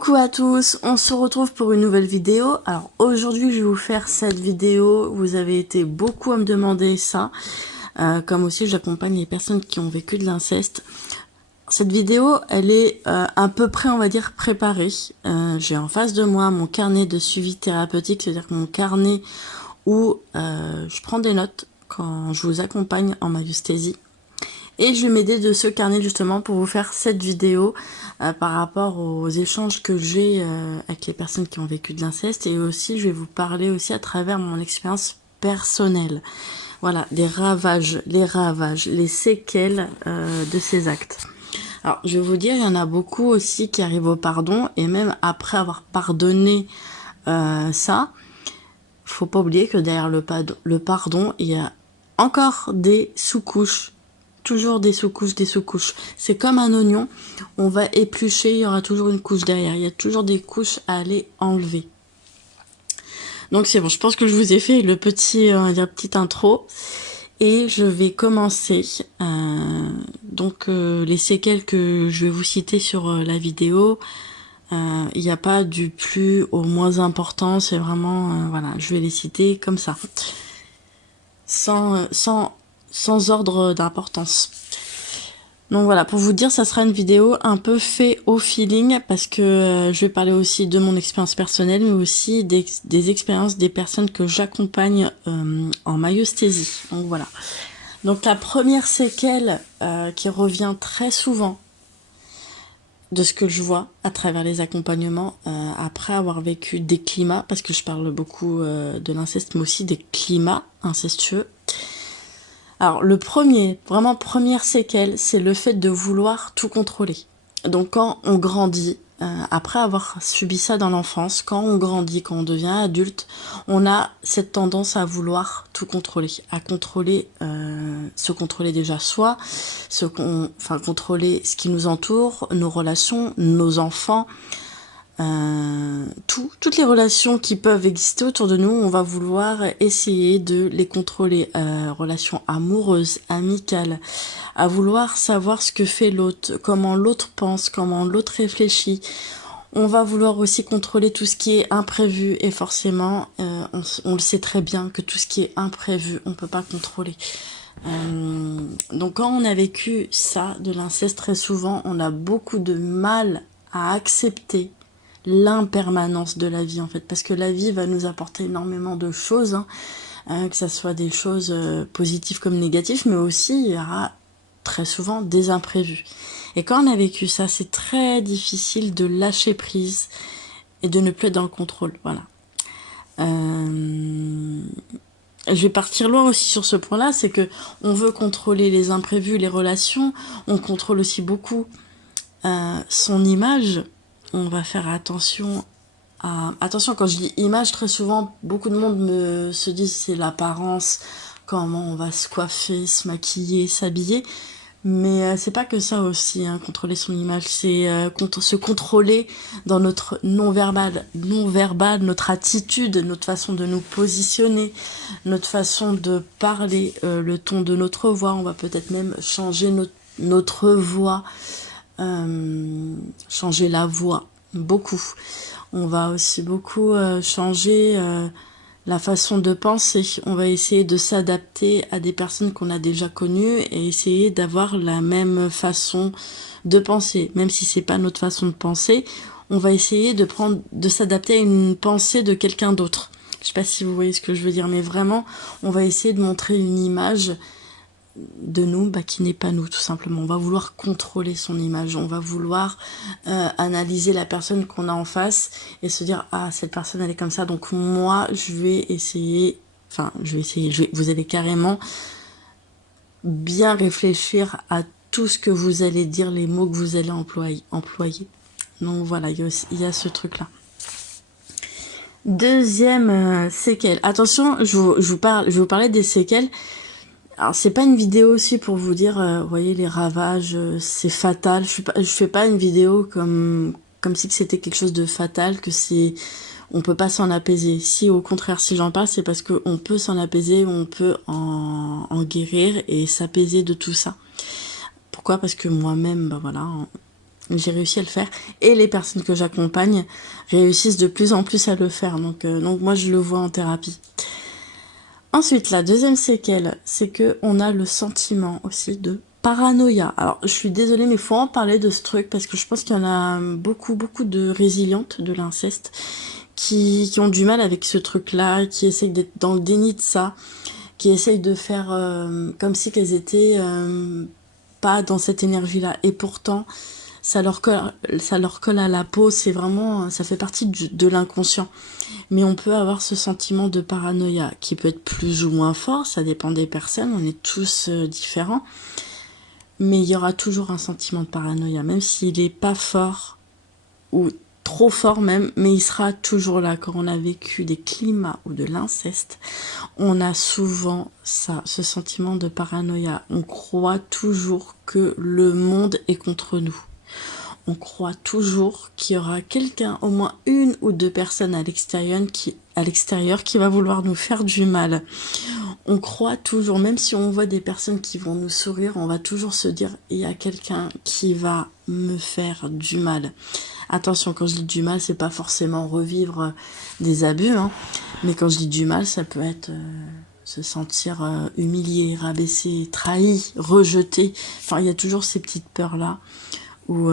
Coucou à tous, on se retrouve pour une nouvelle vidéo. Alors aujourd'hui je vais vous faire cette vidéo, vous avez été beaucoup à me demander ça, comme aussi j'accompagne les personnes qui ont vécu de l'inceste. Cette vidéo elle est à peu près on va dire préparée. J'ai en face de moi mon carnet de suivi thérapeutique, c'est-à-dire mon carnet où je prends des notes quand je vous accompagne en maïeusthésie. Et je vais m'aider de ce carnet justement pour vous faire cette vidéo par rapport aux échanges que j'ai avec les personnes qui ont vécu de l'inceste. Et aussi, je vais vous parler aussi à travers mon expérience personnelle. Voilà, les ravages, les séquelles de ces actes. Alors, je vais vous dire, il y en a beaucoup aussi qui arrivent au pardon. Et même après avoir pardonné ça, faut pas oublier que derrière le pardon, il y a encore des sous-couches. Toujours des sous-couches, des sous-couches. C'est comme un oignon, on va éplucher, il y aura toujours une couche derrière. Il y a toujours des couches à aller enlever. Donc c'est bon, je pense que je vous ai fait le petit, on va dire, petite intro. Et je vais commencer. Les séquelles que je vais vous citer sur la vidéo, il n'y a pas du plus au moins important. C'est vraiment, voilà, je vais les citer comme ça. Sans ordre d'importance. Donc voilà, pour vous dire, ça sera une vidéo un peu fait au feeling parce que je vais parler aussi de mon expérience personnelle, mais aussi des expériences des personnes que j'accompagne en maïeusthésie. Donc voilà. Donc la première séquelle qui revient très souvent de ce que je vois à travers les accompagnements, après avoir vécu des climats, parce que je parle beaucoup de l'inceste, mais aussi des climats incestueux. Alors le vraiment première séquelle, c'est le fait de vouloir tout contrôler. Donc quand on grandit, après avoir subi ça dans l'enfance, quand on grandit, quand on devient adulte, on a cette tendance à vouloir tout contrôler, à contrôler, se contrôler déjà soi, contrôler ce qui nous entoure, nos relations, nos enfants, toutes les relations qui peuvent exister autour de nous, on va vouloir essayer de les contrôler. Relations amoureuses, amicales, à vouloir savoir ce que fait l'autre, comment l'autre pense, comment l'autre réfléchit. On va vouloir aussi contrôler tout ce qui est imprévu et forcément, on le sait très bien que tout ce qui est imprévu, on peut pas contrôler. Donc quand on a vécu ça, de l'inceste, très souvent, on a beaucoup de mal à accepter l'impermanence de la vie en fait, parce que la vie va nous apporter énormément de choses, que ça soit des choses positives comme négatives, mais aussi il y aura très souvent des imprévus. Et quand on a vécu ça, c'est très difficile de lâcher prise et de ne plus être dans le contrôle. Voilà. Je vais partir loin aussi sur ce point-là, c'est que on veut contrôler les imprévus, les relations, on contrôle aussi beaucoup son image. On va faire attention à... Attention, quand je dis image, très souvent, beaucoup de monde se dit c'est l'apparence, comment on va se coiffer, se maquiller, s'habiller. Mais c'est pas que ça aussi, hein, contrôler son image, c'est se contrôler dans notre non-verbal, notre attitude, notre façon de nous positionner, notre façon de parler, le ton de notre voix. On va peut-être même changer notre voix, changer la voix, beaucoup. On va aussi beaucoup changer la façon de penser. On va essayer de s'adapter à des personnes qu'on a déjà connues et essayer d'avoir la même façon de penser. Même si c'est pas notre façon de penser, on va essayer de s'adapter à une pensée de quelqu'un d'autre. Je sais pas si vous voyez ce que je veux dire, mais vraiment, on va essayer de montrer une image de nous qui n'est pas nous, tout simplement. On va vouloir contrôler son image, on va vouloir analyser la personne qu'on a en face et se dire ah, cette personne elle est comme ça, donc moi je vais essayer, vous allez carrément bien réfléchir à tout ce que vous allez dire, les mots que vous allez employer. Donc voilà, il y a ce truc là. Deuxième séquelle, attention, je vais vous parler des séquelles. Alors c'est pas une vidéo aussi pour vous dire, vous voyez les ravages, c'est fatal. Je fais pas une vidéo comme si c'était quelque chose de fatal, que on peut pas s'en apaiser. Si au contraire, si j'en parle, c'est parce que on peut s'en apaiser, on peut en guérir et s'apaiser de tout ça. Pourquoi? Parce que moi-même, voilà, j'ai réussi à le faire. Et les personnes que j'accompagne réussissent de plus en plus à le faire. Donc moi, je le vois en thérapie. Ensuite, la deuxième séquelle, c'est que on a le sentiment aussi de paranoïa. Alors, je suis désolée, mais il faut en parler de ce truc parce que je pense qu'il y en a beaucoup de résilientes de l'inceste qui ont du mal avec ce truc-là, qui essayent d'être dans le déni de ça, qui essayent de faire comme si qu'elles étaient pas dans cette énergie-là. Et pourtant, ça leur colle à la peau. C'est vraiment, ça fait partie de l'inconscient. Mais on peut avoir ce sentiment de paranoïa qui peut être plus ou moins fort, ça dépend des personnes, on est tous différents. Mais il y aura toujours un sentiment de paranoïa, même s'il n'est pas fort ou trop fort même, mais il sera toujours là. Quand on a vécu des climats ou de l'inceste, on a souvent ça, ce sentiment de paranoïa. On croit toujours que le monde est contre nous. On croit toujours qu'il y aura quelqu'un, au moins une ou deux personnes à l'extérieur qui va vouloir nous faire du mal. On croit toujours, même si on voit des personnes qui vont nous sourire, on va toujours se dire il y a quelqu'un qui va me faire du mal. Attention, quand je dis du mal, c'est pas forcément revivre des abus, hein, mais quand je dis du mal, ça peut être se sentir humilié, rabaissé, trahi, rejeté. Enfin, il y a toujours ces petites peurs-là. Ou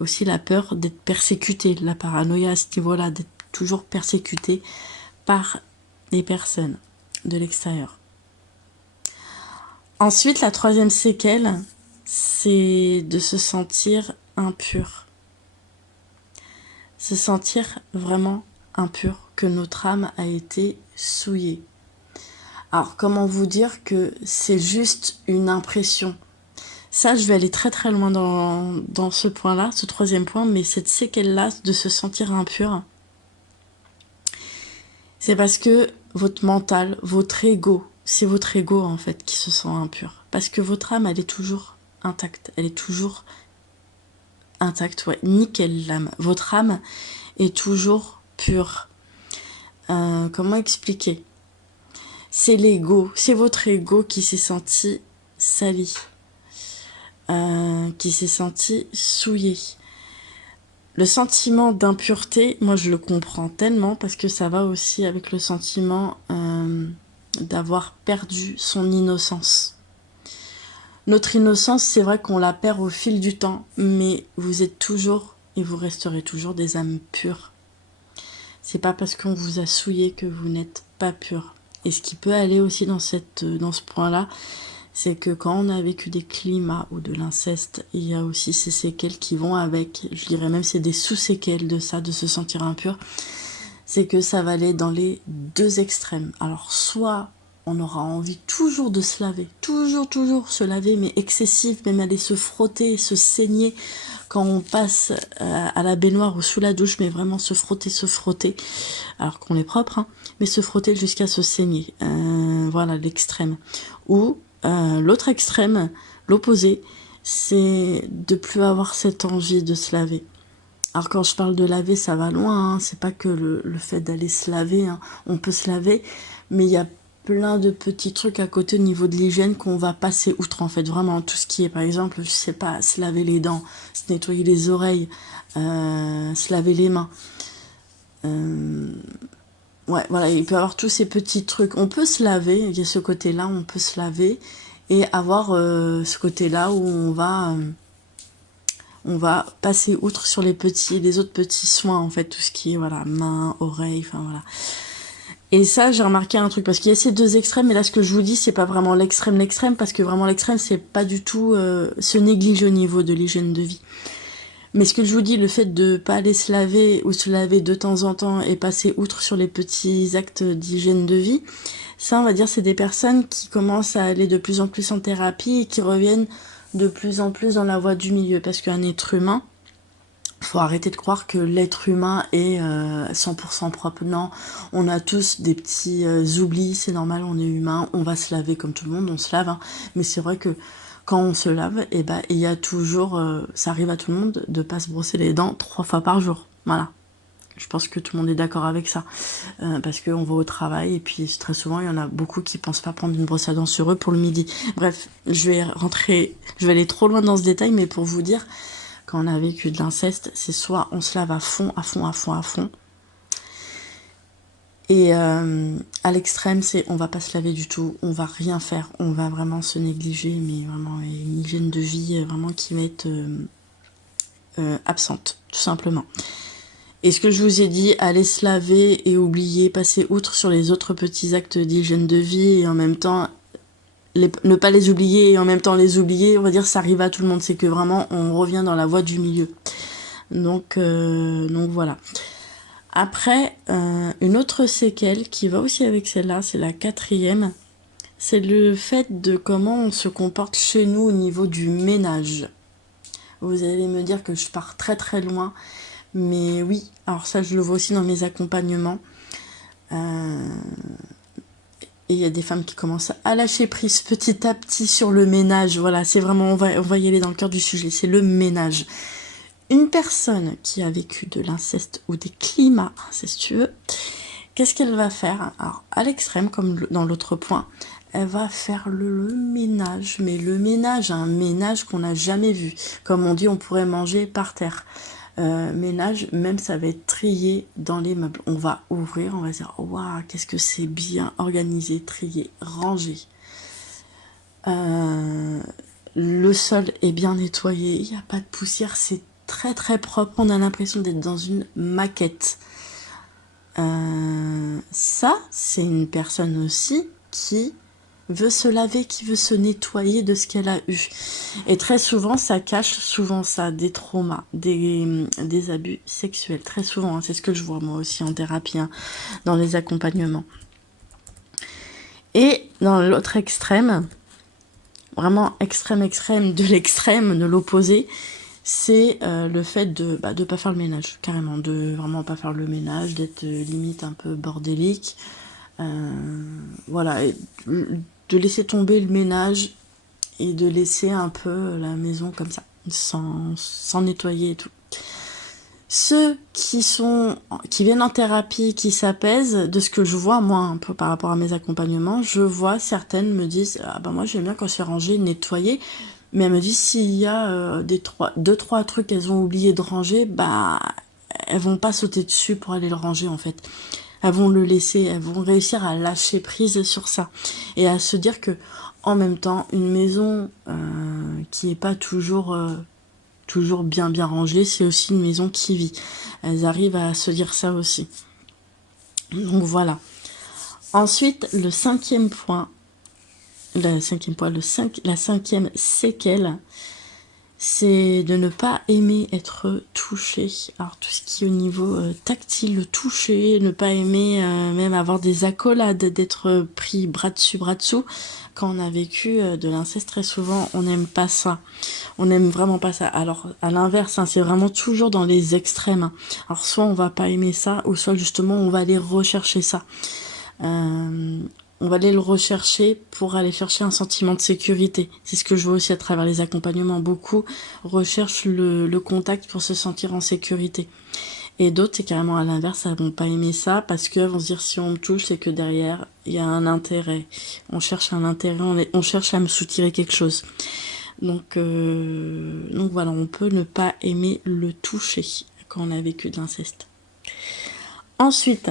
aussi la peur d'être persécuté, la paranoïa à ce niveau-là, d'être toujours persécuté par des personnes de l'extérieur. Ensuite, la troisième séquelle, c'est de se sentir impur. Se sentir vraiment impur, que notre âme a été souillée. Alors, comment vous dire que c'est juste une impression ? Ça, je vais aller très loin dans ce point-là, ce troisième point, mais cette séquelle-là de se sentir impur, c'est parce que votre mental, votre ego, c'est votre ego en fait qui se sent impur. Parce que votre âme, elle est toujours intacte, elle est toujours intacte, ouais, nickel l'âme. Votre âme est toujours pure. Comment expliquer ? C'est l'ego, c'est votre ego qui s'est senti sali. Qui s'est senti souillé. Le sentiment d'impureté, moi je le comprends tellement parce que ça va aussi avec le sentiment d'avoir perdu son innocence. Notre innocence, c'est vrai qu'on la perd au fil du temps, mais vous êtes toujours et vous resterez toujours des âmes pures. C'est pas parce qu'on vous a souillé que vous n'êtes pas pur. Et ce qui peut aller aussi dans ce point-là, c'est que quand on a vécu des climats ou de l'inceste, il y a aussi ces séquelles qui vont avec, je dirais même c'est des sous-séquelles de ça, de se sentir impur, c'est que ça va aller dans les deux extrêmes. Alors soit on aura envie toujours de se laver, toujours se laver, mais excessif, même aller se frotter, se saigner quand on passe à la baignoire ou sous la douche, mais vraiment se frotter, alors qu'on est propre, hein, mais se frotter jusqu'à se saigner. Voilà l'extrême. Ou l'autre extrême, l'opposé, c'est de plus avoir cette envie de se laver. Alors quand je parle de laver, ça va loin, hein. C'est pas que le fait d'aller se laver, hein. On peut se laver, mais il y a plein de petits trucs à côté au niveau de l'hygiène qu'on va passer outre en fait, vraiment tout ce qui est par exemple, je sais pas, se laver les dents, se nettoyer les oreilles, se laver les mains. Ouais, voilà, il peut y avoir tous ces petits trucs. On peut se laver, il y a ce côté-là, on peut se laver et avoir ce côté-là où on va passer outre sur les autres petits soins en fait, tout ce qui est voilà, mains, oreilles, enfin voilà. Et ça, j'ai remarqué un truc parce qu'il y a ces deux extrêmes, et là ce que je vous dis, c'est pas vraiment l'extrême parce que vraiment l'extrême, c'est pas du tout se négliger au niveau de l'hygiène de vie. Mais ce que je vous dis, le fait de pas aller se laver ou se laver de temps en temps et passer outre sur les petits actes d'hygiène de vie, ça, on va dire, c'est des personnes qui commencent à aller de plus en plus en thérapie et qui reviennent de plus en plus dans la voie du milieu. Parce qu'un être humain, faut arrêter de croire que l'être humain est 100% propre. Non, on a tous des petits oublis, c'est normal, on est humain, on va se laver comme tout le monde, on se lave. Hein. Mais c'est vrai que quand on se lave, eh ben, il y a toujours, ça arrive à tout le monde de pas se brosser les dents 3 fois par jour. Voilà. Je pense que tout le monde est d'accord avec ça. Parce qu'on va au travail et puis très souvent, il y en a beaucoup qui pensent pas prendre une brosse à dents sur eux pour le midi. Bref, je vais aller trop loin dans ce détail, mais pour vous dire quand on a vécu de l'inceste, c'est soit on se lave à fond, à fond, à fond, à fond. Et à l'extrême, c'est on va pas se laver du tout, on va rien faire, on va vraiment se négliger, mais vraiment une hygiène de vie vraiment qui va être absente, tout simplement. Et ce que je vous ai dit, aller se laver et oublier, passer outre sur les autres petits actes d'hygiène de vie et en même temps ne pas les oublier et en même temps les oublier, on va dire ça arrive à tout le monde, c'est que vraiment on revient dans la voie du milieu. Donc voilà. Après, une autre séquelle qui va aussi avec celle-là, c'est la 4e, c'est le fait de comment on se comporte chez nous au niveau du ménage. Vous allez me dire que je pars très très loin, mais oui, alors ça je le vois aussi dans mes accompagnements. Et il y a des femmes qui commencent à lâcher prise petit à petit sur le ménage. Voilà, c'est vraiment, on va y aller dans le cœur du sujet, c'est le ménage. Une personne qui a vécu de l'inceste ou des climats incestueux, qu'est-ce qu'elle va faire? Alors, à l'extrême, comme dans l'autre point, elle va faire le ménage. Mais le ménage, un ménage qu'on n'a jamais vu. Comme on dit, on pourrait manger par terre. Ménage, même ça va être trié dans les meubles. On va ouvrir, on va dire, waouh, qu'est-ce que c'est bien organisé, trié, rangé. Le sol est bien nettoyé, il n'y a pas de poussière, c'est très très propre, on a l'impression d'être dans une maquette. Ça, c'est une personne aussi qui veut se laver, qui veut se nettoyer de ce qu'elle a eu. Et très souvent, ça cache souvent ça, des traumas, des abus sexuels. Très souvent, hein, c'est ce que je vois moi aussi en thérapie, hein, dans les accompagnements. Et dans l'autre extrême, vraiment extrême de l'extrême, de l'opposé, c'est le fait de pas faire le ménage, carrément, de vraiment pas faire le ménage, d'être limite un peu bordélique, voilà, et de laisser tomber le ménage et de laisser un peu la maison comme ça, sans nettoyer et tout. Ceux qui viennent en thérapie, qui s'apaisent, de ce que je vois, moi, un peu par rapport à mes accompagnements, je vois certaines me disent, ah bah moi j'aime bien quand c'est rangé, nettoyé, mais elles me disent s'il y a deux, trois trucs qu'elles ont oublié de ranger, bah elles vont pas sauter dessus pour aller le ranger en fait. Elles vont le laisser, elles vont réussir à lâcher prise sur ça et à se dire que en même temps, une maison qui est pas toujours bien rangée, c'est aussi une maison qui vit. Elles arrivent à se dire ça aussi. Donc voilà. Ensuite, le 5e point, la 5e séquelle, c'est de ne pas aimer être touché. Alors tout ce qui est au niveau tactile, le toucher, ne pas aimer même avoir des accolades, d'être pris bras dessus, bras dessous. Quand on a vécu de l'inceste, très souvent, on n'aime pas ça. On n'aime vraiment pas ça. Alors, à l'inverse, hein, c'est vraiment toujours dans les extrêmes. Hein. Alors, soit on va pas aimer ça, ou soit justement, on va aller rechercher ça. On va aller le rechercher pour aller chercher un sentiment de sécurité. C'est ce que je vois aussi à travers les accompagnements. Beaucoup recherchent le contact pour se sentir en sécurité. Et d'autres, c'est carrément à l'inverse, elles vont pas aimer ça parce qu'elles vont se dire si on me touche, c'est que derrière, il y a un intérêt. On cherche un intérêt, on cherche à me soutirer quelque chose. Donc voilà, on peut ne pas aimer le toucher quand on a vécu de l'inceste. Ensuite,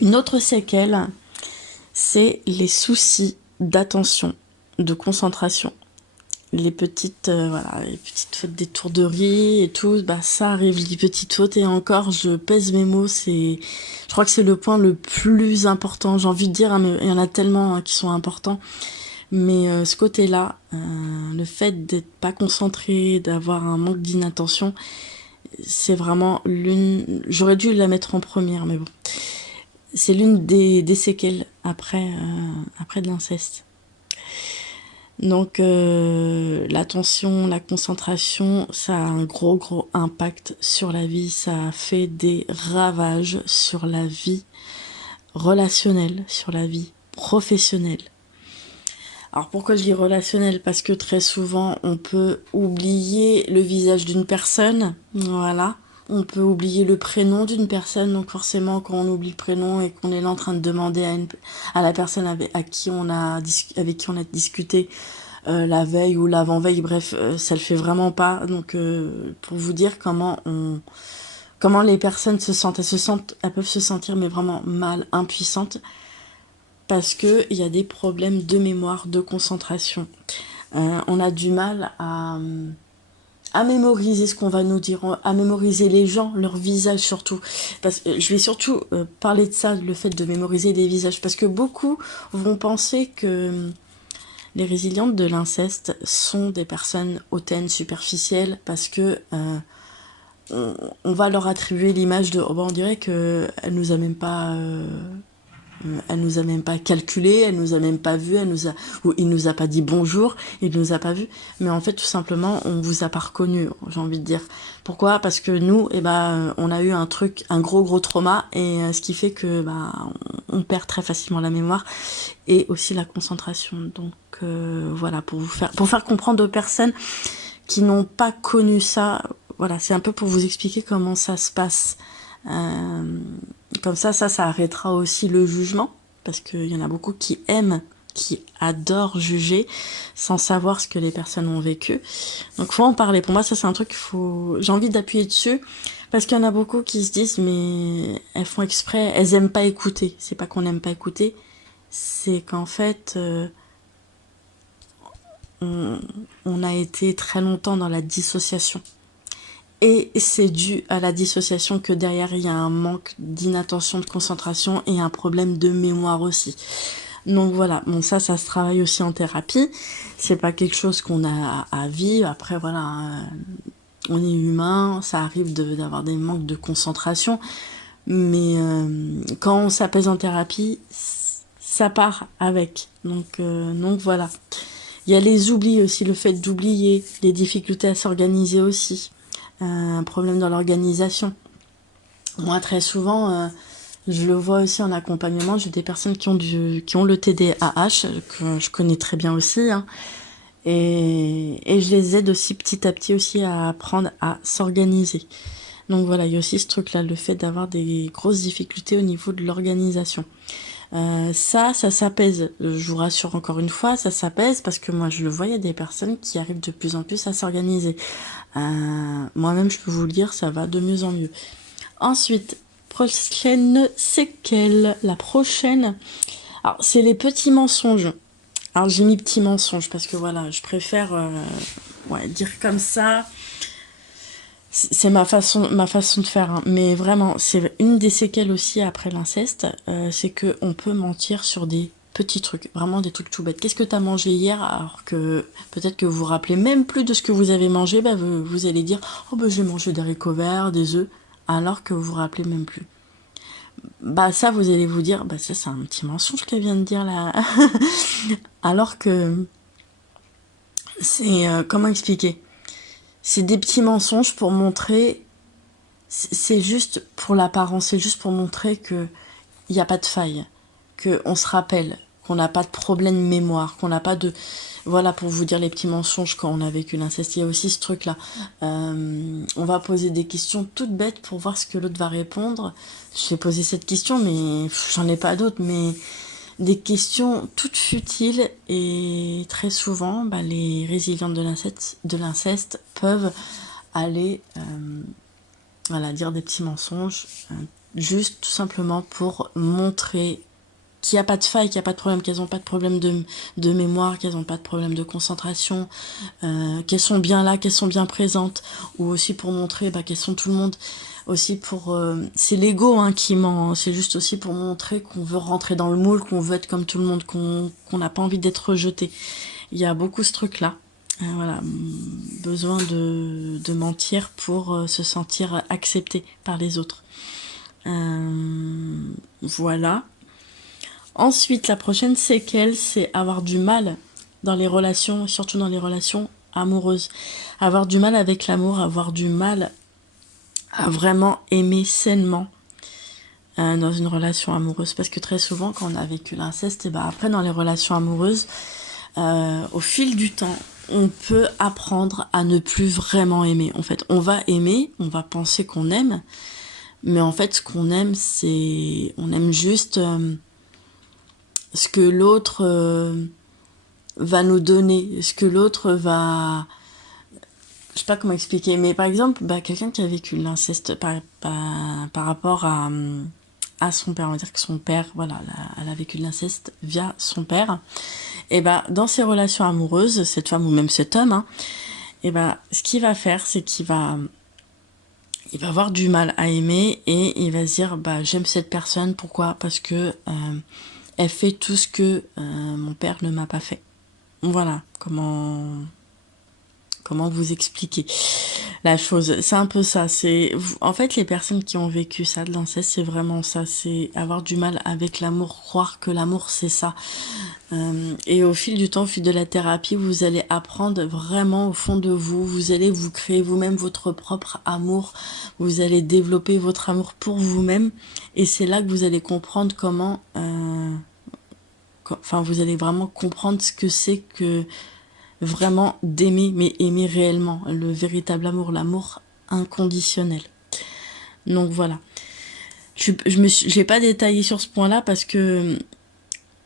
une autre séquelle, c'est les soucis d'attention, de concentration. Les petites fautes d'étourderie et tout, bah ça arrive, les petites fautes, et encore je pèse mes mots, je crois que c'est le point le plus important, j'ai envie de dire, hein, mais il y en a tellement hein, qui sont importants, mais ce côté-là, le fait d'être pas concentré, d'avoir un manque d'inattention, c'est vraiment j'aurais dû la mettre en première, mais bon, c'est l'une des séquelles après de l'inceste. Donc l'attention, la concentration, ça a un gros impact sur la vie, ça fait des ravages sur la vie relationnelle, sur la vie professionnelle. Alors pourquoi je dis relationnelle? Parce que très souvent on peut oublier le visage d'une personne, voilà. On peut oublier le prénom d'une personne, donc forcément quand on oublie le prénom et qu'on est là en train de demander à la personne avec qui on a discuté la veille ou l'avant-veille, bref, ça le fait vraiment pas. Donc pour vous dire comment les personnes se sentent, elles peuvent se sentir mais vraiment mal, impuissantes, parce que il y a des problèmes de mémoire, de concentration. On a du mal à mémoriser ce qu'on va nous dire, à mémoriser les gens, leur visage surtout. Parce que je vais surtout parler de ça, le fait de mémoriser les visages, parce que beaucoup vont penser que les résilientes de l'inceste sont des personnes hautaines, superficielles, parce que on va leur attribuer l'image de, oh ben on dirait que elle nous a même pas calculé, elle nous a même pas vu, ou il nous a pas dit bonjour, il nous a pas vu. Mais en fait, tout simplement, on vous a pas reconnu, j'ai envie de dire. Pourquoi? Parce que nous, on a eu un gros trauma, et ce qui fait que, on perd très facilement la mémoire et aussi la concentration. Donc, voilà, pour faire comprendre aux personnes qui n'ont pas connu ça, voilà, c'est un peu pour vous expliquer comment ça se passe. Comme ça arrêtera aussi le jugement, parce qu'il y en a beaucoup qui aiment, qui adorent juger sans savoir ce que les personnes ont vécu. Donc faut en parler. Pour moi, ça c'est un truc j'ai envie d'appuyer dessus, parce qu'il y en a beaucoup qui se disent mais elles font exprès, elles aiment pas écouter. C'est pas qu'on n'aime pas écouter, c'est qu'en fait on a été très longtemps dans la dissociation. Et c'est dû à la dissociation que derrière, il y a un manque d'inattention, de concentration et un problème de mémoire aussi. Donc voilà, bon ça se travaille aussi en thérapie. C'est pas quelque chose qu'on a à vivre. Après voilà, on est humain, ça arrive d'avoir des manques de concentration. Mais quand on s'apaise en thérapie, ça part avec. Donc voilà. Il y a les oublis aussi, le fait d'oublier, les difficultés à s'organiser aussi. Un problème dans l'organisation. Moi, très souvent, je le vois aussi en accompagnement, j'ai des personnes qui ont le TDAH, que je connais très bien aussi, hein, et je les aide aussi petit à petit aussi à apprendre à s'organiser. Donc voilà, il y a aussi ce truc-là, le fait d'avoir des grosses difficultés au niveau de l'organisation. Ça s'apaise, je vous rassure encore une fois, ça s'apaise parce que moi je le vois, il y a des personnes qui arrivent de plus en plus à s'organiser. Moi-même je peux vous le dire, ça va de mieux en mieux. Ensuite, prochaine séquelle, la prochaine, alors c'est les petits mensonges. Alors j'ai mis petits mensonges parce que voilà, je préfère dire comme ça. C'est ma façon de faire, hein. Mais vraiment, c'est une des séquelles aussi après l'inceste, c'est que on peut mentir sur des petits trucs, vraiment des trucs tout bêtes. Qu'est-ce que t'as mangé hier? Alors que peut-être que vous vous rappelez même plus de ce que vous avez mangé, vous allez dire oh j'ai mangé des haricots verts, des œufs, alors que vous vous rappelez même plus. Ça vous allez vous dire ça c'est un petit mensonge qu'elle vient de dire là. Alors que c'est comment expliquer? C'est des petits mensonges pour montrer, c'est juste pour l'apparence, c'est juste pour montrer que il n'y a pas de faille, que on se rappelle, qu'on n'a pas de problème de mémoire, qu'on n'a pas de... Voilà, pour vous dire les petits mensonges quand on a vécu l'inceste, il y a aussi ce truc-là. On va poser des questions toutes bêtes pour voir ce que l'autre va répondre. Je vais poser cette question, mais j'en ai pas d'autres, mais des questions toutes futiles, et très souvent, les résilientes de l'inceste peuvent aller dire des petits mensonges, juste tout simplement pour montrer qu'il n'y a pas de faille, qu'il n'y a pas de problème, qu'elles n'ont pas de problème de mémoire, qu'elles n'ont pas de problème de concentration, qu'elles sont bien là, qu'elles sont bien présentes, ou aussi pour montrer qu'elles sont tout le monde. Aussi pour c'est l'ego qui ment, c'est juste aussi pour montrer qu'on veut rentrer dans le moule, qu'on veut être comme tout le monde, qu'on n'a pas envie d'être rejeté. Il y a beaucoup ce truc là, voilà, besoin de mentir pour se sentir accepté par les autres. Voilà. Ensuite, la prochaine séquelle, c'est avoir du mal dans les relations, surtout dans les relations amoureuses. Avoir du mal avec l'amour, avoir du mal à vraiment aimer sainement dans une relation amoureuse. Parce que très souvent, quand on a vécu l'inceste, après dans les relations amoureuses, au fil du temps, on peut apprendre à ne plus vraiment aimer. En fait, on va aimer, on va penser qu'on aime, mais en fait, ce qu'on aime, on aime juste ce que l'autre va nous donner, ce que l'autre va... Je sais pas comment expliquer, mais par exemple, quelqu'un qui a vécu l'inceste par rapport à son père, on va dire que son père, voilà, elle a vécu de l'inceste via son père, et dans ses relations amoureuses, cette femme ou même cet homme, hein, et ce qu'il va faire, c'est il va avoir du mal à aimer et il va se dire j'aime cette personne, pourquoi? Parce que elle fait tout ce que mon père ne m'a pas fait. Voilà comment vous expliquer la chose. C'est un peu ça. En fait, les personnes qui ont vécu ça, de l'inceste, c'est vraiment ça. C'est avoir du mal avec l'amour, croire que l'amour c'est ça. Et au fil du temps, au fil de la thérapie, vous allez apprendre vraiment au fond de vous. Vous allez vous créer vous-même votre propre amour. Vous allez développer votre amour pour vous-même. Et c'est là que vous allez comprendre comment... Enfin, vous allez vraiment comprendre ce que c'est que vraiment d'aimer, mais aimer réellement, le véritable amour, l'amour inconditionnel. Donc voilà. J'ai pas détaillé sur ce point-là parce que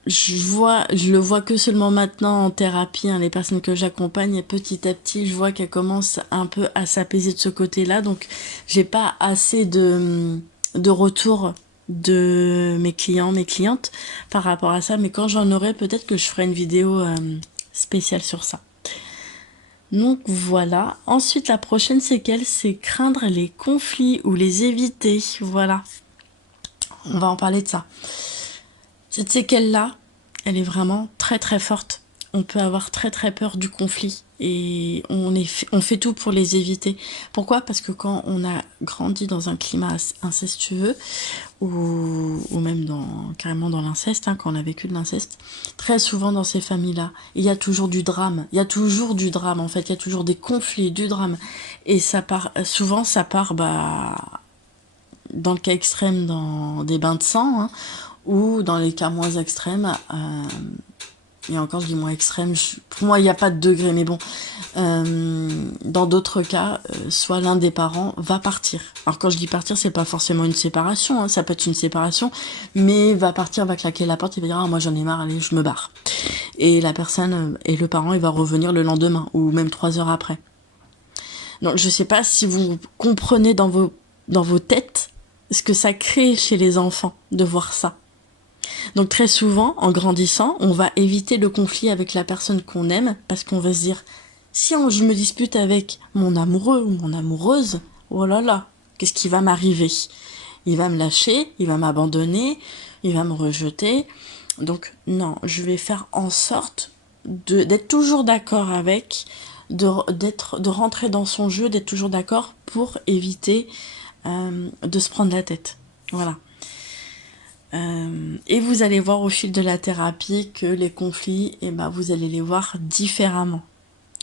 je le vois que seulement maintenant en thérapie, hein, les personnes que j'accompagne, et petit à petit, je vois qu'elles commencent un peu à s'apaiser de ce côté-là. Donc, j'ai pas assez de retours de mes clients, mes clientes par rapport à ça. Mais quand j'en aurai, peut-être que je ferai une vidéo spéciale sur ça. Donc voilà. Ensuite, la prochaine séquelle, c'est craindre les conflits ou les éviter. Voilà. On va en parler de ça. Cette séquelle-là, elle est vraiment très très forte. On peut avoir très très peur du conflit et on fait tout pour les éviter. Pourquoi? Parce que quand on a grandi dans un climat incestueux ou même carrément dans l'inceste, hein, quand on a vécu de l'inceste, très souvent dans ces familles-là, il y a toujours du drame. Il y a toujours du drame en fait. Il y a toujours des conflits, du drame. Et souvent ça part dans le cas extrême dans des bains de sang, hein, ou dans les cas moins extrêmes, et encore je dis moins extrême, pour moi il n'y a pas de degré, mais bon, dans d'autres cas, soit l'un des parents va partir. Alors quand je dis partir, c'est pas forcément une séparation, hein, ça peut être une séparation, mais va partir, va claquer la porte, il va dire moi j'en ai marre, allez je me barre. Et la personne et le parent il va revenir le lendemain ou même 3 heures après. Donc je sais pas si vous comprenez dans vos têtes ce que ça crée chez les enfants de voir ça. Donc très souvent, en grandissant, on va éviter le conflit avec la personne qu'on aime parce qu'on va se dire si je me dispute avec mon amoureux ou mon amoureuse, oh là là, qu'est-ce qui va m'arriver? Il va me lâcher, il va m'abandonner, il va me rejeter. Donc non, je vais faire en sorte d'être toujours d'accord avec, de rentrer dans son jeu, d'être toujours d'accord pour éviter de se prendre la tête. Voilà. Et vous allez voir au fil de la thérapie que les conflits, vous allez les voir différemment.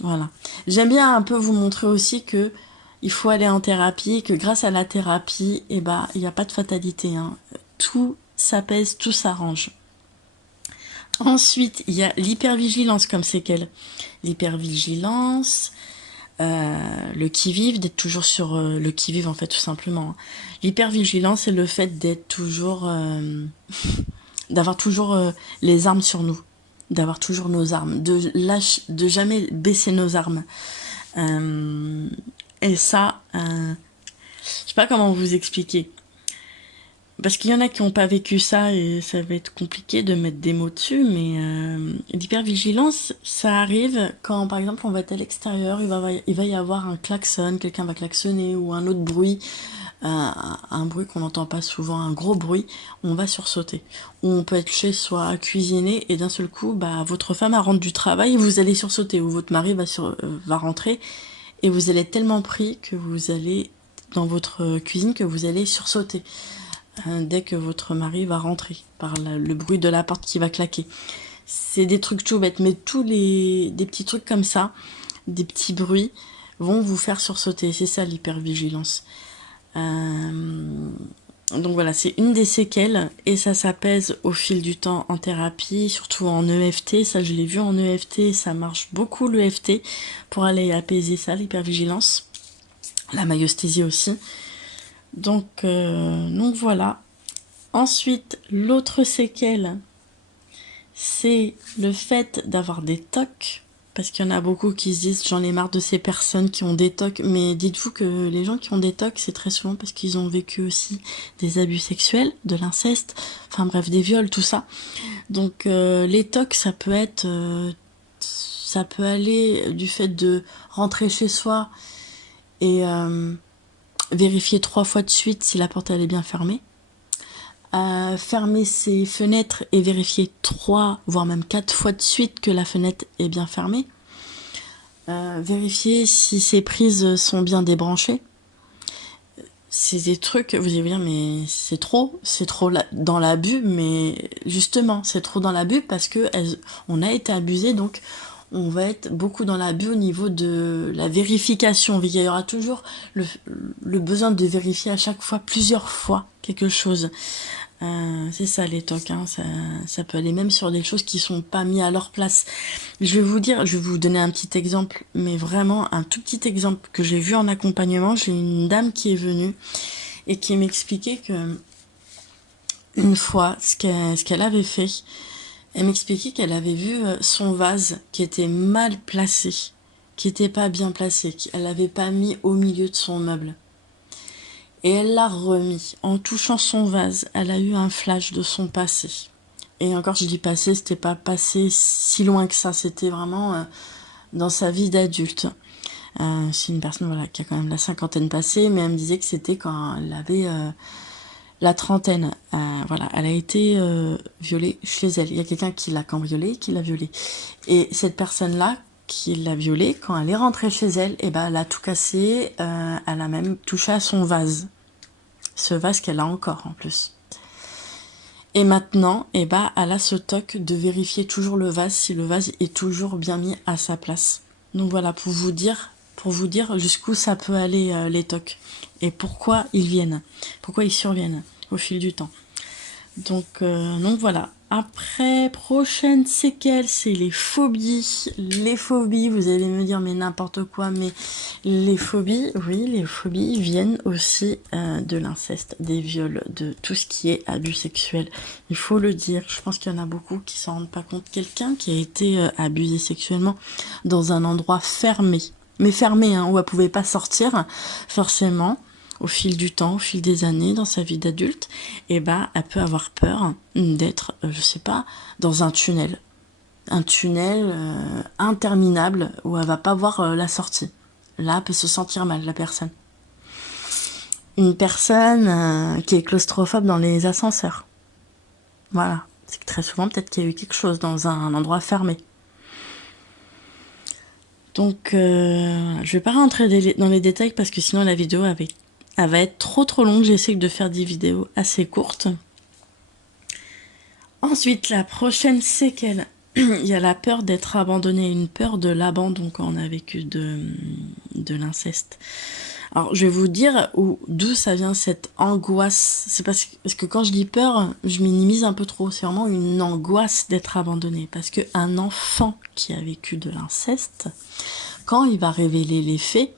Voilà. J'aime bien un peu vous montrer aussi que il faut aller en thérapie, que grâce à la thérapie, il n'y a pas de fatalité, hein. Tout s'apaise, tout s'arrange. Ensuite, il y a l'hypervigilance comme séquelle. L'hypervigilance, le qui-vive, d'être toujours sur le qui-vive en fait tout simplement. L'hypervigilance, c'est le fait d'être toujours... d'avoir toujours les armes sur nous, d'avoir toujours nos armes, de jamais baisser nos armes. Et ça, je sais pas comment vous expliquer. Parce qu'il y en a qui n'ont pas vécu ça et ça va être compliqué de mettre des mots dessus, mais l'hypervigilance, ça arrive quand, par exemple, on va être à l'extérieur, il va y avoir un klaxon, quelqu'un va klaxonner ou un autre bruit, un bruit qu'on n'entend pas souvent, un gros bruit, on va sursauter. Ou on peut être chez soi à cuisiner et d'un seul coup, votre femme rentre du travail et vous allez sursauter, ou votre mari va rentrer et vous allez être tellement pris que vous allez dans votre cuisine que vous allez sursauter. Dès que votre mari va rentrer par le bruit de la porte qui va claquer. C'est des trucs tout bêtes, mais des petits trucs comme ça, des petits bruits, vont vous faire sursauter. C'est ça l'hypervigilance. Donc voilà, c'est une des séquelles et ça s'apaise au fil du temps en thérapie, surtout en EFT. Ça, je l'ai vu en EFT, ça marche beaucoup l'EFT pour aller apaiser ça, l'hypervigilance. La myosthésie aussi. Donc voilà. Ensuite, l'autre séquelle, c'est le fait d'avoir des TOC, parce qu'il y en a beaucoup qui se disent j'en ai marre de ces personnes qui ont des TOC, mais dites-vous que les gens qui ont des TOC, c'est très souvent parce qu'ils ont vécu aussi des abus sexuels, de l'inceste, enfin bref, des viols, tout ça. Donc les TOC, ça peut être, ça peut aller du fait de rentrer chez soi et vérifier 3 fois de suite si la porte elle est bien fermée. Fermer ses fenêtres et vérifier 3 voire même 4 fois de suite que la fenêtre est bien fermée. Vérifier si ses prises sont bien débranchées. C'est des trucs, vous allez vous dire, mais c'est trop dans l'abus, mais justement, c'est trop dans l'abus parce que on a été abusé, donc on va être beaucoup dans l'abus au niveau de la vérification. Il y aura toujours le besoin de vérifier à chaque fois, plusieurs fois, quelque chose. C'est ça les tocs, hein. Ça peut aller même sur des choses qui sont pas mises à leur place. Je vais vous donner un petit exemple, mais vraiment un tout petit exemple que j'ai vu en accompagnement. J'ai une dame qui est venue et qui m'expliquait que une fois, ce qu'elle avait fait, elle m'expliquait qu'elle avait vu son vase qui était mal placé, qui était pas bien placé, qu'elle l'avait pas mis au milieu de son meuble. Et elle l'a remis. En touchant son vase, elle a eu un flash de son passé. Et encore, je dis passé, c'était pas passé si loin que ça. C'était vraiment dans sa vie d'adulte. C'est une personne voilà, qui a quand même la cinquantaine passée, mais elle me disait que c'était quand elle avait la trentaine. Voilà, elle a été violée chez elle. Il y a quelqu'un qui l'a cambriolée, qui l'a violée. Et cette personne-là, qui l'a violée, quand elle est rentrée chez elle, eh ben, elle a tout cassé. Elle a même touché à son vase. Ce vase qu'elle a encore en plus. Et maintenant, eh ben, elle a ce toc de vérifier toujours le vase, si le vase est toujours bien mis à sa place. Donc voilà, pour vous dire jusqu'où ça peut aller les tocs. Et pourquoi ils viennent. Pourquoi ils surviennent au fil du temps. Donc voilà. Après, prochaine séquelle, c'est les phobies. Les phobies, vous allez me dire, mais n'importe quoi, mais les phobies, oui, les phobies viennent aussi de l'inceste, des viols, de tout ce qui est abus sexuel. Il faut le dire, je pense qu'il y en a beaucoup qui s'en rendent pas compte. Quelqu'un qui a été abusé sexuellement dans un endroit fermé, mais fermé, hein, où elle pouvait pas sortir, forcément, au fil du temps, au fil des années, dans sa vie d'adulte, et ben, elle peut avoir peur d'être, je sais pas, dans un tunnel interminable où elle va pas voir la sortie. Là, elle peut se sentir mal, la personne. Une personne qui est claustrophobe dans les ascenseurs. Voilà. C'est que très souvent, peut-être qu'il y a eu quelque chose dans un endroit fermé. Donc, je vais pas rentrer dans les détails parce que sinon la vidéo elle va être trop longue. J'essaie de faire des vidéos assez courtes. Ensuite, la prochaine séquelle, il y a la peur d'être abandonné, une peur de l'abandon quand on a vécu de l'inceste. Alors, je vais vous dire d'où ça vient cette angoisse. C'est parce que quand je dis peur, je minimise un peu trop. C'est vraiment une angoisse d'être abandonné. Parce qu'un enfant qui a vécu de l'inceste, quand il va révéler les faits,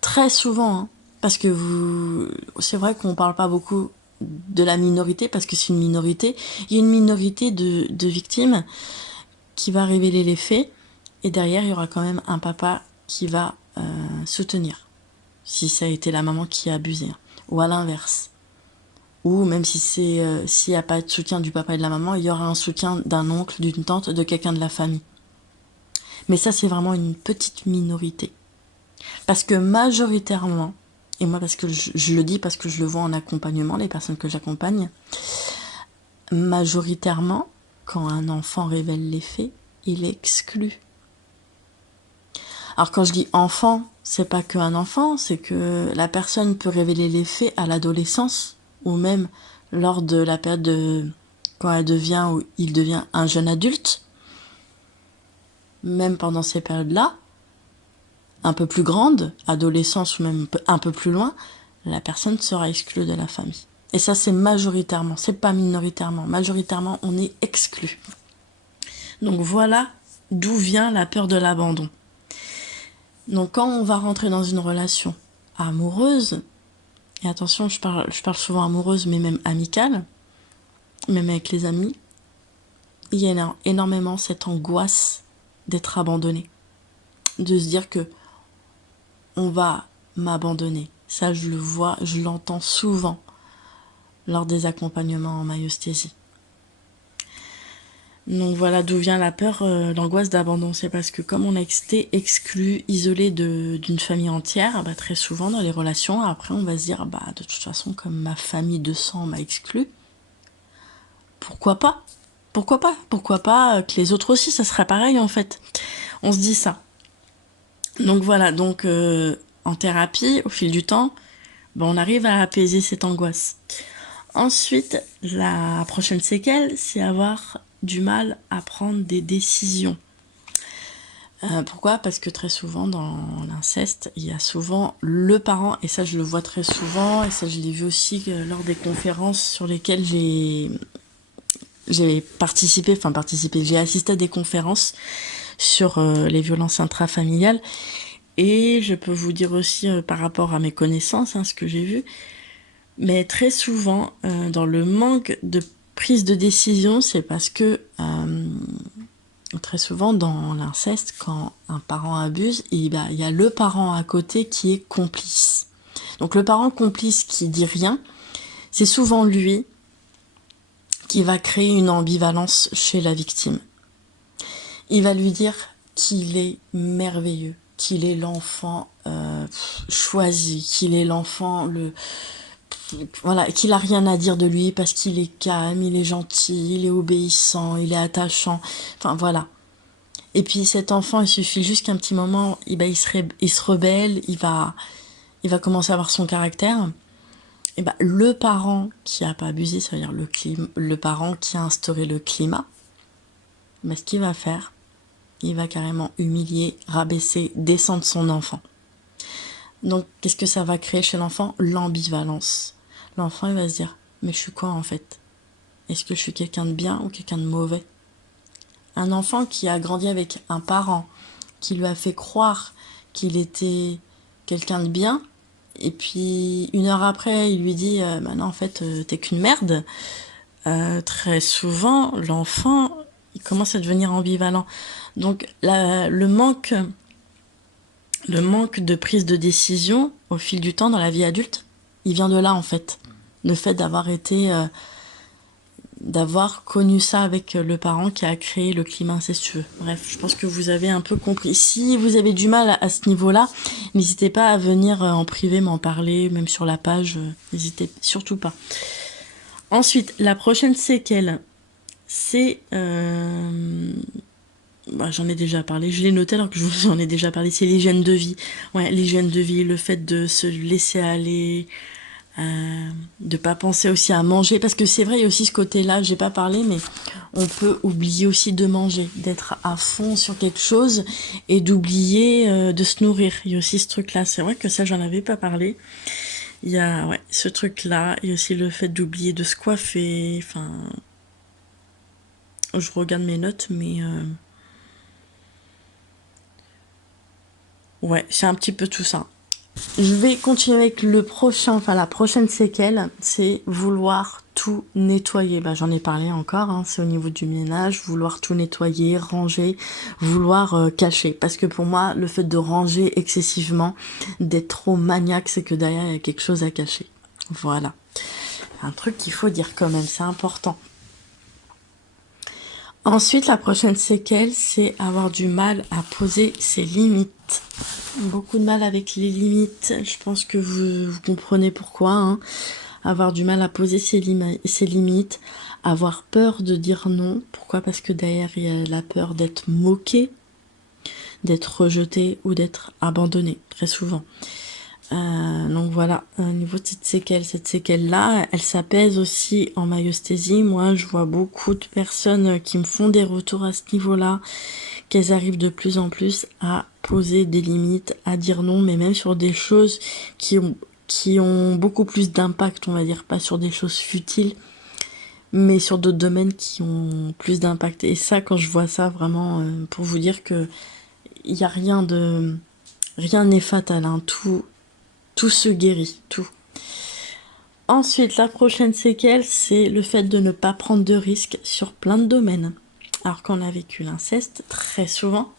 très souvent, hein, parce que c'est vrai qu'on parle pas beaucoup de la minorité, parce que c'est une minorité, il y a une minorité de victimes qui va révéler les faits, et derrière, il y aura quand même un papa qui va soutenir, si ça a été la maman qui a abusé, ou à l'inverse. Ou même si s'il n'y a pas de soutien du papa et de la maman, il y aura un soutien d'un oncle, d'une tante, de quelqu'un de la famille. Mais ça, c'est vraiment une petite minorité. Parce que majoritairement, et moi parce que je le dis parce que je le vois en accompagnement, les personnes que j'accompagne, majoritairement, quand un enfant révèle les faits, il est exclu. Alors quand je dis enfant, c'est pas qu'un enfant, c'est que la personne peut révéler les faits à l'adolescence, ou même lors de la période quand il devient un jeune adulte, même pendant ces périodes-là, un peu plus grande, adolescence ou même un peu plus loin, la personne sera exclue de la famille. Et ça, c'est majoritairement, c'est pas minoritairement. Majoritairement, on est exclu. Donc voilà d'où vient la peur de l'abandon. Donc quand on va rentrer dans une relation amoureuse, et attention, je parle souvent amoureuse, mais même amicale, même avec les amis, il y a énormément cette angoisse d'être abandonné, de se dire que on va m'abandonner. Ça, je le vois, je l'entends souvent lors des accompagnements en maïeusthésie. Donc voilà d'où vient la peur, l'angoisse d'abandon. C'est parce que comme on a été exclu, isolé d'une famille entière, bah, très souvent dans les relations, après on va se dire, bah de toute façon, comme ma famille de sang m'a exclu, pourquoi pas? Pourquoi pas? Pourquoi pas que les autres aussi, ça serait pareil en fait. On se dit ça. Donc voilà, donc en thérapie, au fil du temps, bah, on arrive à apaiser cette angoisse. Ensuite, la prochaine séquelle, c'est avoir du mal à prendre des décisions. Pourquoi? Parce que très souvent dans l'inceste, il y a souvent le parent, et ça je le vois très souvent, et ça je l'ai vu aussi lors des conférences sur lesquelles j'ai participé, j'ai assisté à des conférences sur les violences intrafamiliales, et je peux vous dire aussi par rapport à mes connaissances, ce que j'ai vu, mais très souvent dans le manque de prise de décision, c'est parce que très souvent dans l'inceste, quand un parent abuse, il y a le parent à côté qui est complice. Donc le parent complice qui dit rien, c'est souvent lui qui va créer une ambivalence chez la victime. Il va lui dire qu'il est merveilleux, qu'il est l'enfant choisi, qu'il est l'enfant voilà, qu'il a rien à dire de lui parce qu'il est calme, il est gentil, il est obéissant, il est attachant. Enfin voilà. Et puis cet enfant, il suffit juste qu'un petit moment, il se rebelle, il va commencer à avoir son caractère. Et le parent qui a pas abusé, ça veut dire le parent qui a instauré le climat, ce qu'il va faire, il va carrément humilier, rabaisser, descendre son enfant. Donc qu'est-ce que ça va créer chez l'enfant? L'ambivalence. L'enfant, il va se dire, mais je suis quoi en fait? Est-ce que je suis quelqu'un de bien ou quelqu'un de mauvais? Un enfant qui a grandi avec un parent qui lui a fait croire qu'il était quelqu'un de bien, et puis une heure après il lui dit bah non en fait t'es qu'une merde, très souvent l'enfant il commence à devenir ambivalent. Donc le manque de prise de décision au fil du temps dans la vie adulte, il vient de là en fait. Le fait d'avoir connu ça avec le parent qui a créé le climat incestueux. Bref, je pense que vous avez un peu compris. Si vous avez du mal à ce niveau-là, n'hésitez pas à venir en privé m'en parler, même sur la page, n'hésitez surtout pas. Ensuite, la prochaine séquelle, c'est... j'en ai déjà parlé, je l'ai noté alors que j'en ai déjà parlé, c'est l'hygiène de vie. Ouais, l'hygiène de vie, le fait de se laisser aller... de pas penser aussi à manger, parce que c'est vrai, il y a aussi ce côté-là, j'ai pas parlé, mais on peut oublier aussi de manger, d'être à fond sur quelque chose et d'oublier de se nourrir. Il y a aussi ce truc-là, c'est vrai que ça, j'en avais pas parlé. Il y a ce truc-là, il y a aussi le fait d'oublier de se coiffer, enfin... Je regarde mes notes, mais... Ouais, c'est un petit peu tout ça. Je vais continuer avec la prochaine séquelle, c'est vouloir tout nettoyer. J'en ai parlé encore, c'est au niveau du ménage, vouloir tout nettoyer, ranger, vouloir cacher. Parce que pour moi, le fait de ranger excessivement, d'être trop maniaque, c'est que derrière, il y a quelque chose à cacher. Voilà. Un truc qu'il faut dire quand même, c'est important. Ensuite, la prochaine séquelle, c'est avoir du mal à poser ses limites. Beaucoup de mal avec les limites, je pense que vous comprenez pourquoi. Avoir du mal à poser ses limites, avoir peur de dire non. Pourquoi? Parce que derrière, il y a la peur d'être moqué, d'être rejeté ou d'être abandonné, très souvent. Donc voilà, au niveau de cette séquelle-là, elle s'apaise aussi en maïeusthésie. Moi, je vois beaucoup de personnes qui me font des retours à ce niveau-là, qu'elles arrivent de plus en plus à poser des limites, à dire non, mais même sur des choses qui ont beaucoup plus d'impact, on va dire, pas sur des choses futiles, mais sur d'autres domaines qui ont plus d'impact. Et ça, quand je vois ça, vraiment, pour vous dire que il y a rien n'est fatal, tout se guérit, tout. Ensuite, la prochaine séquelle, c'est le fait de ne pas prendre de risques sur plein de domaines. Alors quand on a vécu l'inceste, très souvent,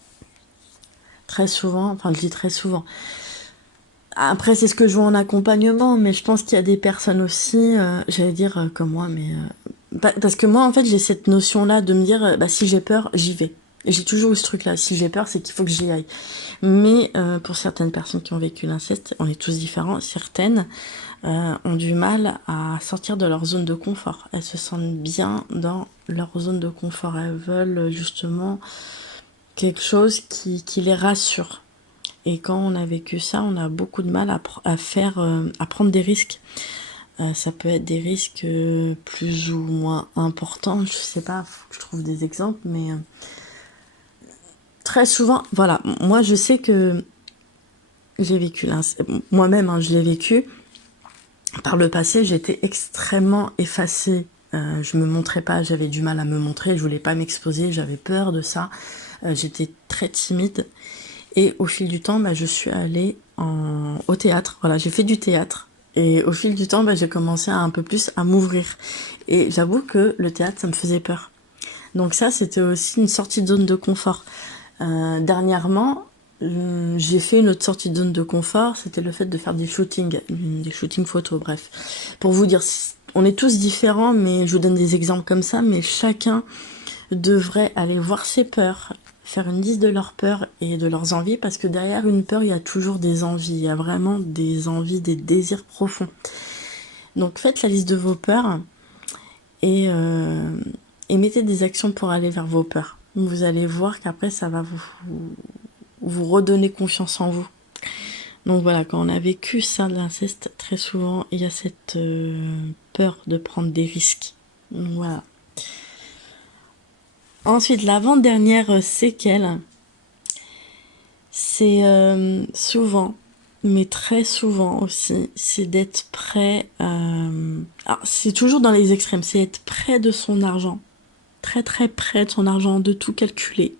enfin je dis très souvent, après c'est ce que je vois en accompagnement, mais je pense qu'il y a des personnes aussi, j'allais dire comme moi, mais parce que moi en fait j'ai cette notion-là de me dire, bah si j'ai peur, j'y vais. J'ai toujours eu ce truc-là, si j'ai peur, c'est qu'il faut que j'y aille. Mais pour certaines personnes qui ont vécu l'inceste, on est tous différents, certaines ont du mal à sortir de leur zone de confort. Elles se sentent bien dans leur zone de confort. Elles veulent justement quelque chose qui les rassure. Et quand on a vécu ça, on a beaucoup de mal à prendre des risques. Ça peut être des risques plus ou moins importants. Je sais pas, faut que je trouve des exemples, mais très souvent, voilà. Moi, je sais que j'ai vécu l'inceste. Moi-même, hein, je l'ai vécu. Par le passé, j'étais extrêmement effacée. Je me montrais pas, j'avais du mal à me montrer, je voulais pas m'exposer, j'avais peur de ça. J'étais très timide. Et au fil du temps, bah, je suis allée au théâtre. Voilà, j'ai fait du théâtre. Et au fil du temps, bah, j'ai commencé un peu plus à m'ouvrir. Et j'avoue que le théâtre, ça me faisait peur. Donc ça, c'était aussi une sortie de zone de confort. Dernièrement, j'ai fait une autre sortie de zone de confort, c'était le fait de faire des shootings photos, bref. Pour vous dire, on est tous différents, mais je vous donne des exemples comme ça, mais chacun devrait aller voir ses peurs, faire une liste de leurs peurs et de leurs envies, parce que derrière une peur, il y a toujours des envies, il y a vraiment des envies, des désirs profonds. Donc faites la liste de vos peurs et, euh, et mettez des actions pour aller vers vos peurs. Vous allez voir qu'après, ça va vous redonner confiance en vous. Donc voilà, quand on a vécu ça de l'inceste, très souvent, il y a cette peur de prendre des risques. Donc voilà. Ensuite, l'avant-dernière séquelle, c'est souvent, mais très souvent aussi, c'est d'être près... Alors, c'est toujours dans les extrêmes, c'est être près de son argent. Très très près de son argent, de tout calculer.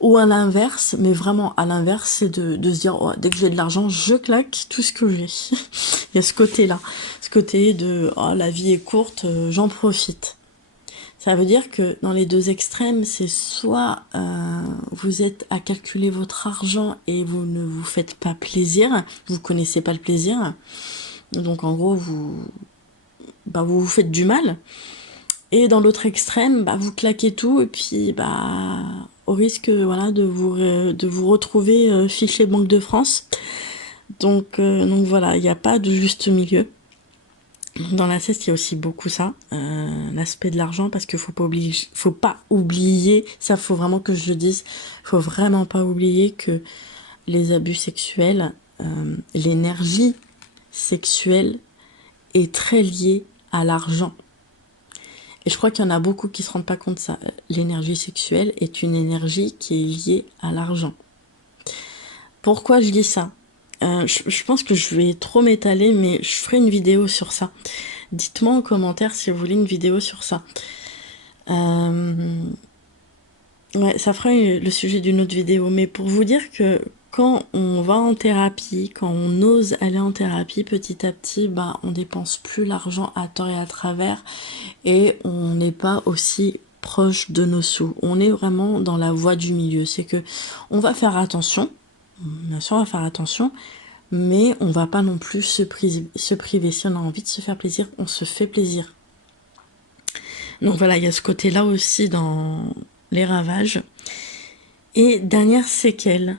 Ou à l'inverse, mais vraiment à l'inverse, c'est de se dire, oh, dès que j'ai de l'argent, je claque tout ce que j'ai. Il y a ce côté-là, ce côté de, oh, la vie est courte, j'en profite. Ça veut dire que dans les deux extrêmes, c'est soit vous êtes à calculer votre argent et vous ne vous faites pas plaisir, vous connaissez pas le plaisir, donc en gros vous vous faites du mal. Et dans l'autre extrême, bah, vous claquez tout et puis bah au risque voilà de vous retrouver fiché Banque de France. Donc voilà, il n'y a pas de juste milieu. Dans la ceste, il y a aussi beaucoup ça, l'aspect de l'argent, parce qu'il faut pas oublier, ça faut vraiment que je le dise, faut vraiment pas oublier que les abus sexuels, l'énergie sexuelle est très liée à l'argent. Et je crois qu'il y en a beaucoup qui se rendent pas compte de ça. L'énergie sexuelle est une énergie qui est liée à l'argent. Pourquoi je dis ça? Je pense que je vais trop m'étaler, mais je ferai une vidéo sur ça. Dites-moi en commentaire si vous voulez une vidéo sur ça. Ouais, ça fera le sujet d'une autre vidéo. Mais pour vous dire que quand on va en thérapie, quand on ose aller en thérapie, petit à petit, bah, on dépense plus l'argent à tort et à travers et on n'est pas aussi proche de nos sous. On est vraiment dans la voie du milieu. C'est que on va faire attention. Bien sûr, on va faire attention, mais on va pas non plus se priver. Si on a envie de se faire plaisir, on se fait plaisir. Donc voilà, il y a ce côté-là aussi dans les ravages. Et dernière séquelle,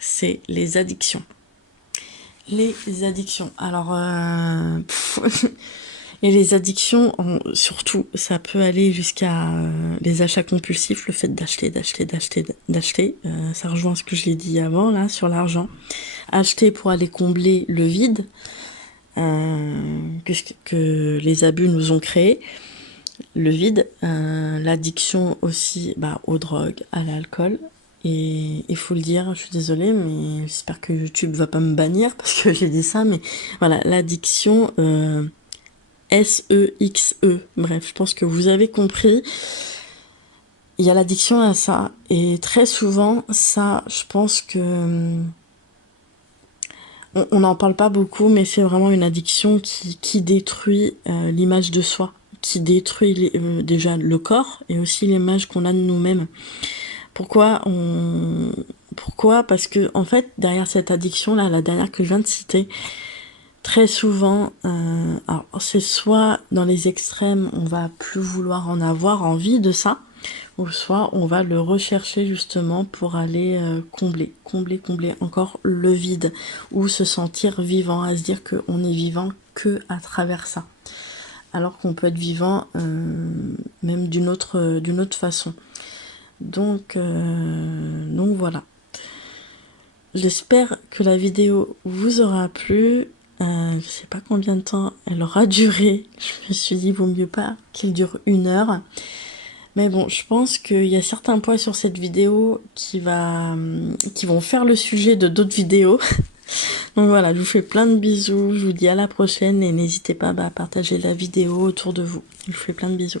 c'est les addictions. Les addictions. Alors, et les addictions, surtout, ça peut aller jusqu'à les achats compulsifs, le fait d'acheter. Ça rejoint ce que je l'ai dit avant, là, sur l'argent. Acheter pour aller combler le vide que les abus nous ont créé. Le vide, l'addiction aussi bah, aux drogues, à l'alcool. Et il faut le dire, je suis désolée, mais j'espère que YouTube va pas me bannir parce que j'ai dit ça, mais voilà, l'addiction SEXE. Bref, je pense que vous avez compris. Il y a l'addiction à ça. Et très souvent, ça, je pense que on n'en parle pas beaucoup, mais c'est vraiment une addiction qui détruit l'image de soi, qui détruit déjà le corps et aussi l'image qu'on a de nous-mêmes. Pourquoi Parce que en fait, derrière cette addiction-là, la dernière que je viens de citer, très souvent, alors c'est soit dans les extrêmes, on va plus vouloir en avoir envie de ça, ou soit on va le rechercher justement pour aller combler encore le vide, ou se sentir vivant, à se dire qu'on est vivant que à travers ça, alors qu'on peut être vivant même d'une autre façon. Donc voilà. J'espère que la vidéo vous aura plu. Je sais pas combien de temps elle aura duré. Je me suis dit, vaut mieux pas qu'elle dure 1 heure. Mais bon, je pense qu'il y a certains points sur cette vidéo qui vont faire le sujet de d'autres vidéos. Donc voilà, je vous fais plein de bisous. Je vous dis à la prochaine et n'hésitez pas à partager la vidéo autour de vous. Je vous fais plein de bisous.